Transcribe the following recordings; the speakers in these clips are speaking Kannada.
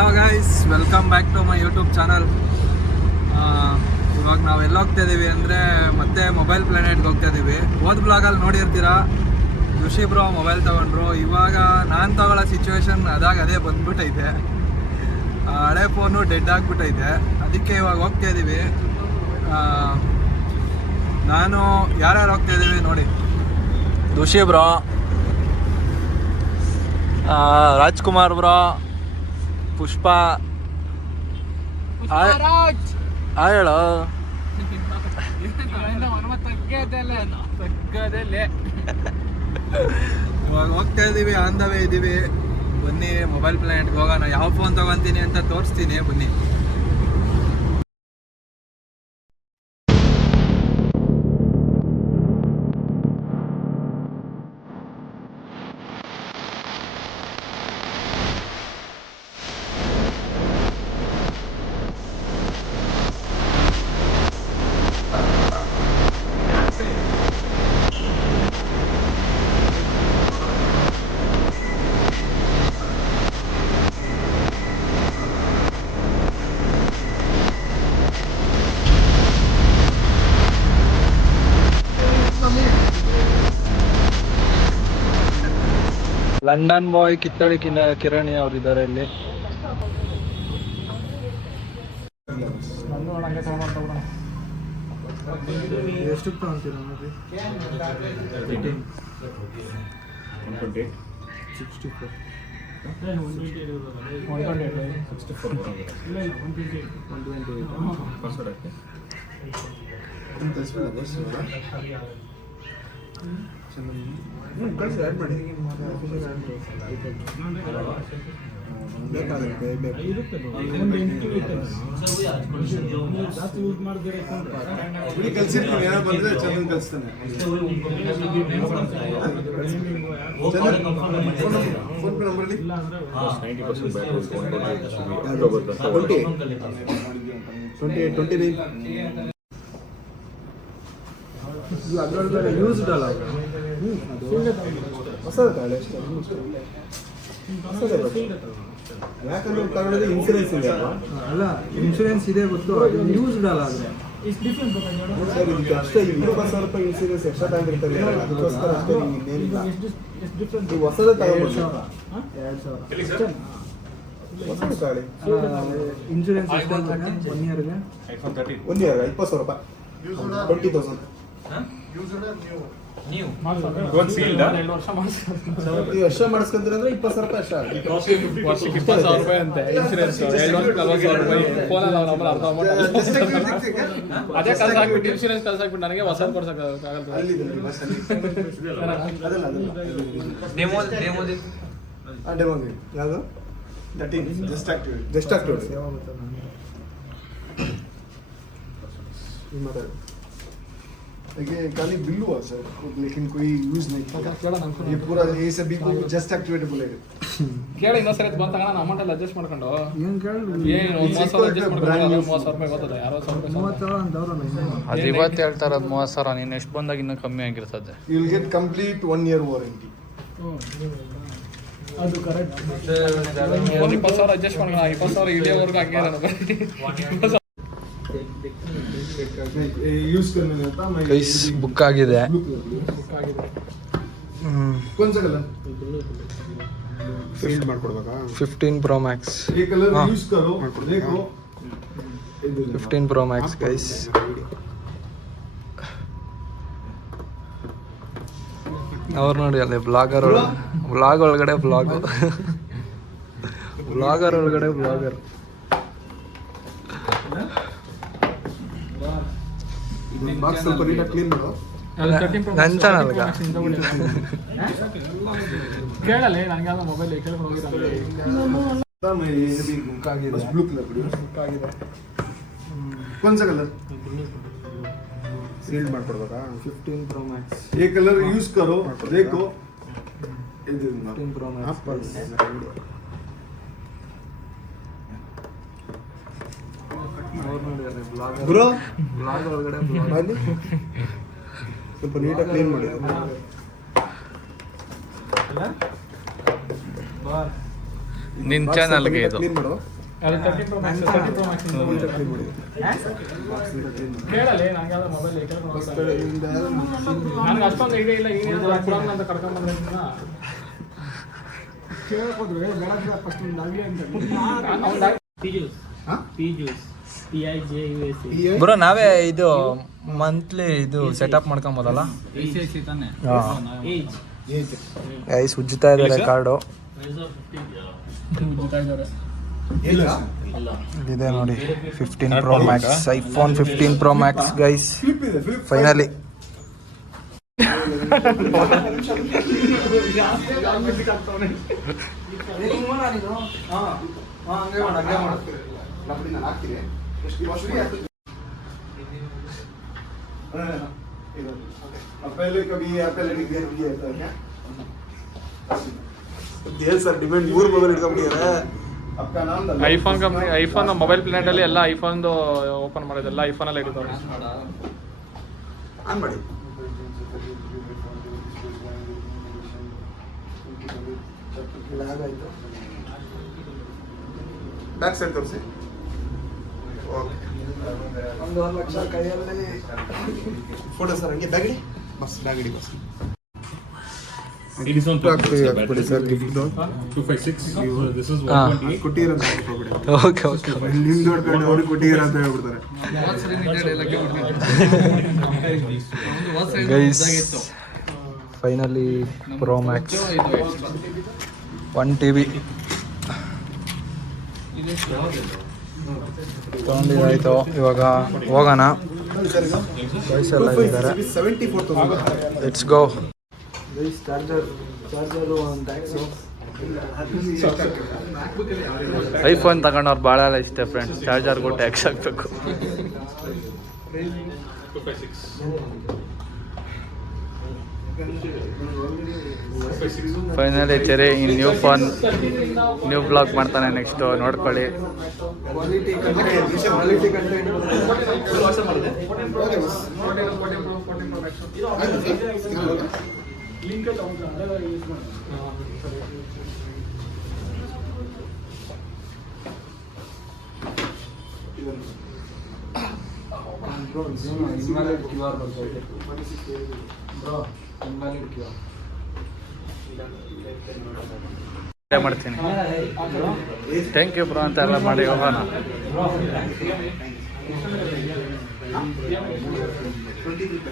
Hello guys, welcome back to my YouTube channel. ಇವಾಗ ನಾವು ಎಲ್ಲಿ ಹೋಗ್ತಾ ಇದ್ದೀವಿ ಅಂದರೆ ಮತ್ತೆ ಮೊಬೈಲ್ ಪ್ಲಾನೆಟ್ಗೆ ಹೋಗ್ತಾ ಇದ್ದೀವಿ. ಹೋದ ಬ್ಲಾಗಲ್ಲಿ ನೋಡಿರ್ತೀರಾ, ಋಷಿ ಬ್ರೋ ಮೊಬೈಲ್ ತೊಗೊಂಡ್ರು. ಇವಾಗ ನಾನು ತಗೊಳ್ಳೋ ಸಿಚುವೇಶನ್ ಅದೇ ಬಂದ್ಬಿಟ್ಟೈತೆ. ಹಳೆ ಫೋನು ಡೆಡ್ ಆಗಿಬಿಟ್ಟೈತೆ. ಅದಕ್ಕೆ ಇವಾಗ ಹೋಗ್ತಾ ಇದ್ದೀವಿ. ನಾನು ಯಾರ್ಯಾರು ಹೋಗ್ತಾ ಇದ್ದೀವಿ ನೋಡಿ. ಋಷಿ ಬ್ರೋ, ರಾಜ್ಕುಮಾರ್ ಬ್ರೋ, ಪುಷ್ಪ ಹೇಳು. ಇವಾಗ ಹೋಗ್ತಾ ಇದ್ದೀವಿ, ಆನ್ ದ ವೇ ಇದ್ದೀವಿ. ಬನ್ನಿ ಮೊಬೈಲ್ ಪ್ಲಾನೆಟ್ಗೆ ಹೋಗೋಣ. ಯಾವ ಫೋನ್ ತಗೊತೀನಿ ಅಂತ ತೋರಿಸ್ತೀನಿ, ಬನ್ನಿ. ಲಂಡನ್ ಬಾಯ್ ಕಿತ್ತಳಿ ಕಿರಣಿ ಅವ್ರು ಇದ್ದಾರೆ ಇಲ್ಲಿ. ಎಷ್ಟು ತಗೊಂತೀರ? ಯೂಸ್ಡ್ ಅಲ್ಲ, ಯಾಕಂದ್ರೆ ಇನ್ಸೂರೆನ್ಸ್ ಇದೆ ಅಲ್ಲ, ಇನ್ಸೂರೆನ್ಸ್ ಇದೆ ಗೊತ್ತು, ಯೂಸ್ಡ್ ಅಲ್ಲ. ಆದರೆ ಅಷ್ಟೇ 20,000 ರೂಪಾಯಿ ಇನ್ಸೂರೆನ್ಸ್ ಎಕ್ಸ್ಟ್ರಾ ತಗೊಂಡಿರ್ತಾರೆ, ಅದಕ್ಕೋಸ್ಕರ ಅಷ್ಟೇ. ಹೊಸದೇ ತಗೊಂಡ್ಬಿಡ್ತೀವಿ. 2,000 ಹೊಸದು ಗಾಡಿ ಇನ್ಸೂರೆನ್ಸ್ 1 ಇಯರ್ಗೆ 20,000 ರೂಪಾಯಿ, 20,000. ವರ್ಷ ಮಾಡಿಸ್ಕೊಂತೀರ ಅಂದ್ರೆ 20,000 ರೂಪಾಯಿ ಅಷ್ಟೇ. 20,000 ರೂಪಾಯಿ ಅಂತೆ ಇನ್ಸೂರೆನ್ಸ್. 40,000 ರೂಪಾಯಿ ಅದೇ ಕಳ್ಸ ಹಾಕ್ಬಿಟ್ಟು ಇನ್ಸೂರೆನ್ಸ್ ಕಳ್ಸ ಹಾಕ್ಬಿಟ್ಟು ನನಗೆ ಹೊಸ ಕೊಡ್ಸಕ್ಕಾಗಲ್ಲ. ಯಾವುದು? जस्ट एक्टिवेट खाली बिल हुआ सर, लेकिन कोई यूज नहीं किया। ये पूरा ये सभी को जस्ट एक्टिवेटेबल है। ಕೇಳಿ ಇನ್ನೊಂದ್ಸರಿ ಬಂತ ನಾನು ಅಮೌಂಟ್ ಎಲ್ಲ ಅಡ್ಜಸ್ಟ್ ಮಾಡ್ಕೊಂಡು ಏನು ಕೇಳಿ ಏನು 30,000 ಅಡ್ಜಸ್ಟ್ ಮಾಡ್ಕೊಂಡು 30,000 ರೂಪಾಯಿ ಗೊತ್ತದ ಯಾರೋ 30,000 ಅಂತವ್ರು ಅದು ಇವತ್ತು ಹೇಳ್ತಾರೆ. ಅದು 30,000 ನೀನು ಎಷ್ಟು ಬಂದಾಗ ಇನ್ನೂ ಕಮ್ಮಿ ಆಗಿರ್ತದೆ. You will get complete 1 year warranty. ಅದು ಕರೆಕ್ಟ್. 20,000 ಅಡ್ಜಸ್ಟ್ ಮಾಡ್ಕೊಂಡು 20,000 ಇಳಿಯೋವರೆಗೂ ಹಂಗೆ ಯೂಸ್ ಗೈಸ್ ಬುಕ್ ಆಗಿದೆ. ಫೀಲ್ಡ್ ಮಾಡ್ಕೊಡ್ಬೇಕಾ? 15 Pro Max. ಈ ಕಲರ್ ಯೂಸ್ ಕರೋ देखो 15 Pro Max ಗೈಸ್. ಅವ್ರು ನೋಡಿ ಅಲ್ಲಿ ಬ್ಲಾಗರ್ ಒಳಗಡೆ ಬ್ಲಾಗರ್ ಒಳಗಡೆ ಬ್ಲಾಗರ್. ಸ್ವಲ್ಪ ನೀಟಾಗಿ ಕ್ಲೀನ್ ಮಾಡು. ನನ್ನ ಚಾನಲ್ಗ ಕೇಳಲ್ಲ, ನನಗೆ ಮೊಬೈಲ್ ಕೇಳ್ಕೊಂಡು ಹೋಗಿದ್ದಾರೆ. बुक आಗಿದೆ, ब्लू कलर बुक ಆಗಿದೆ. कौन सा कलर सील्ड ಮಾಡ್ಕೊಡ್ಬೇಕಾ? 15 Pro Max. ये कलर यूज करो, देखो 15 Pro Max ಬ್ರೋ. ಬ್ಲಾಗ್ ಒಳಗಡೆ ಬನ್ನಿ, ಸ್ವಲ್ಪ ನೀಟಾಗಿ ಕ್ಲೀನ್ ಮಾಡಿ. ನಿನ್ ಚಾನಲ್ಗೆ ಇದು ಕ್ಲೀನ್ ಮಾಡು. ಅದು 13 Pro Max, 30 Pro Max ಇಂದ ಕ್ಲೀನ್ ಮಾಡಿ. ಕೇಳಲ್ಲ ನಂಗೆ ಯಾವ್ದೋ ಮೊಬೈಲ್ ನನಗೆ ಅಷ್ಟೊಂದು ಐಡಿಯಾ ಇಲ್ಲ. ಈಗ ಪುರಾಣ ಅಂತ ಕರ್ಕೊಂಡ್ಬಂದ್ರೆ ಕೇಳ್ಕೊಂಡ್ರೆ ಬೆಳಗ್ಗೆ ಫಸ್ಟ್ ನಾವೇ ಅಂತ ಬ್ರೋ ನಾವೇ ಇದು ಮಂತ್ಲಿ ಇದು ಸೆಟಪ್ ಮಾಡ್ಕೊಬೋದಲ್ಲ. ಗೈಸ್ ಉಜ್ಜುತ್ತಾ ಇದ್ದಾರೆ ಕಾರ್ಡು. ಇದೆ ನೋಡಿ 15 Pro Max, iPhone 15 Pro Max guys finally. पहले कभी पहले दिया था क्या दिया सर डिपेंड ಮೂರು ಮೊಬೈಲ್ ಇಟ್ಕೊಂಡಿದ್ದಾರೆ. आपका नाम iPhone company, iPhone mobile planet ಅಲ್ಲಿ ಎಲ್ಲ ಐಫೋನ್ ಓಪನ್ ಮಾಡೋದೆಲ್ಲ ಐಫೋನ್ ಅಲ್ಲೇ ಇರ್ತಾವೆ. ಆನ್ ಮಾಡಿ. ಬ್ಯಾಕ್ ಸೈಡ್ ತೋರಿಸಿ. ಓಕೆ, 1 ಲಕ್ಷ ಕೈಯಲ್ಲಿ ಫೋಟೋ ಸರ್. ಹಂಗೆ ಬ್ಯಾಗಡಿ ಬಸ್, ಬ್ಯಾಗಡಿ ಬಸ್. It is on ಕೊಡಿ ಸರ್ ಗಿಫ್ಟ್ 256. This is 128. ಕೊಟ್ಟಿರಂತ ಓಕೆ ಓಕೆ ನಿಮ್ ದೊಡ್ಡ ಕಡೆ ಅವ್ರಿಗೆ ಕೊಟ್ಟಿರ ಅಂತ ಹೇಳ್ಬಿಡ್ತಾರೆ. Guys finally Pro Max 1 TB ತೊಗೊಂಡಿದ್ದಾಯ್ತು. ಇವಾಗ ಹೋಗೋಣ. ಗೈಸ್ ಎಲ್ಲ ಇದ್ದಾರೆ. 74,000. Let's go. ಐಫೋನ್ ತಗೊಂಡವ್ರು ಭಾಳ ಇಷ್ಟ ಫ್ರೆಂಡ್ಸ್. ಚಾರ್ಜರ್ಗೂ ಟ್ಯಾಕ್ಸ್ ಹಾಕ್ಬೇಕು. ಫೈನಲಿ ಚೆರಿ ಇನ್ ನ್ಯೂ ಫೋನ್, ನ್ಯೂ ಬ್ಲಾಗ್ ಮಾಡ್ತಾನೆ ನೆಕ್ಸ್ಟ್ ನೋಡ್ಕೊಳ್ಳಿ. ಮಾಡ್ತೀನಿ. ಥ್ಯಾಂಕ್ ಯು ಬ್ರೋ ಅಂತ ಎಲ್ಲ ಮಾಡಿ ಹೋಗೋಣ.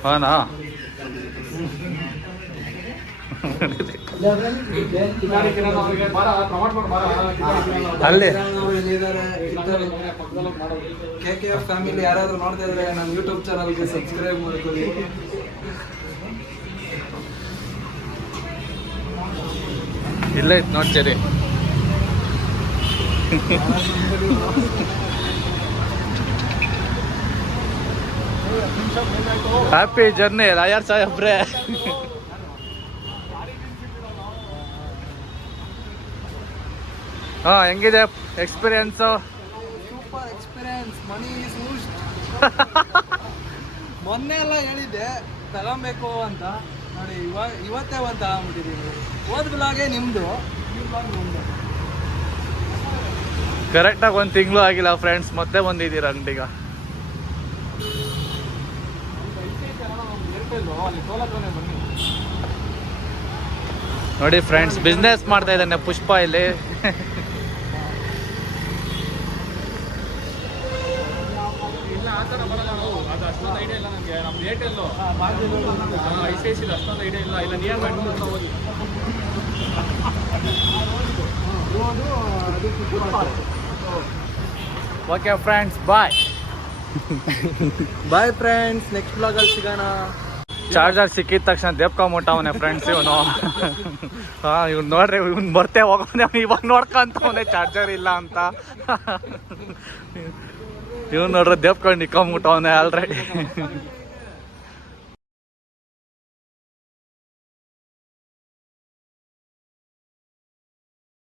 ಹೋಗೋಣ. ಅಲ್ಲಿ KKF ಫ್ಯಾಮಿಲಿ ಯಾರಾದ್ರೂ ನೋಡ್ತಾ ಇದ್ರೆ ನನ್ನ ಯೂಟ್ಯೂಬ್ ಚಾನಲ್ಗೆ ಸಬ್ಸ್ಕ್ರೈಬ್ ಮಾಡ್ಕೊಳ್ಳಿ. ಇಲ್ಲ ಇತ್ತು ನೋಡ್ತೀರಿ. ಹ್ಯಾಪಿ ಜರ್ನಿ ರಾಯರ್ ಸಾಹೇಬ್ರೆ. ಹಾಂ, ಹೆಂಗಿದೆ experience? Super experience. Money is used. ಮೊನ್ನೆ ಎಲ್ಲ ಹೇಳಿದ್ದೆ ತಗೊಬೇಕು ಅಂತ, ನೋಡಿ ಇವತ್ತೇ ಒಂದು ತಗೊಂಬಿಟ್ಟಿದ್ದೀವಿ. ಹೋದ ಬ್ಲಾಗೆ ನಿಮ್ಮದು, ಈ ಬ್ಲಾಗ್ ನಮ್ಮದು. ಕರೆಕ್ಟಾಗಿ 1 ತಿಂಗಳು ಆಗಿಲ್ಲ ಫ್ರೆಂಡ್ಸ್, ಮತ್ತೆ ಬಂದಿದ್ದೀರ ಅಂಗಡಿಗ. ನೋಡಿ ಫ್ರೆಂಡ್ಸ್, ಬಿಸ್ನೆಸ್ ಮಾಡ್ತಾ ಇದ್ದಾನೆ ಪುಷ್ಪ ಇಲ್ಲಿ. ಇಲ್ಲ ಆ ಥರ ಬರಲ್ಲ ನಾವು. ಅದು ಅಷ್ಟೊಂದು ಐಡಿಯಾ ಇಲ್ಲ ನನಗೆ. ನಮ್ಮ ಏರ್ಟೆಲ್ಲು ICICI ಅಷ್ಟೊಂದು ಐಡಿಯಾ ಇಲ್ಲ. ಇಲ್ಲ ನಿಯರ್ ಬೈ ಹೋಗಿ ಓಕೆ ಫ್ರೆಂಡ್ಸ್, ಬಾಯ್. ಬಾಯ್ ಫ್ರೆಂಡ್ಸ್, ನೆಕ್ಸ್ಟ್ ಬ್ಲಾಗಲ್ಲಿ ಸಿಗೋಣ. ಚಾರ್ಜರ್ ಸಿಕ್ಕಿದ ತಕ್ಷಣ ದೇಪ್ಕೊಂಬಿಟ್ಟವನೆ ಫ್ರೆಂಡ್ಸ್ ಇವನು. ಹಾಂ, ಇವ್ನು ನೋಡ್ರಿ, ಇವ್ನು ಬರ್ತೇ ಹೋಗೋನೆ. ಇವಾಗ ನೋಡ್ಕೊಂತವನೆ ಚಾರ್ಜರ್ ಇಲ್ಲ ಅಂತ. ಇವ್ನು ನೋಡ್ರೆ ದೇಪ್ಕೊಂಡು ನಿಕ್ಕೊಂಬಿಟ್ಟವನೆ ಆಲ್ರೆಡಿ.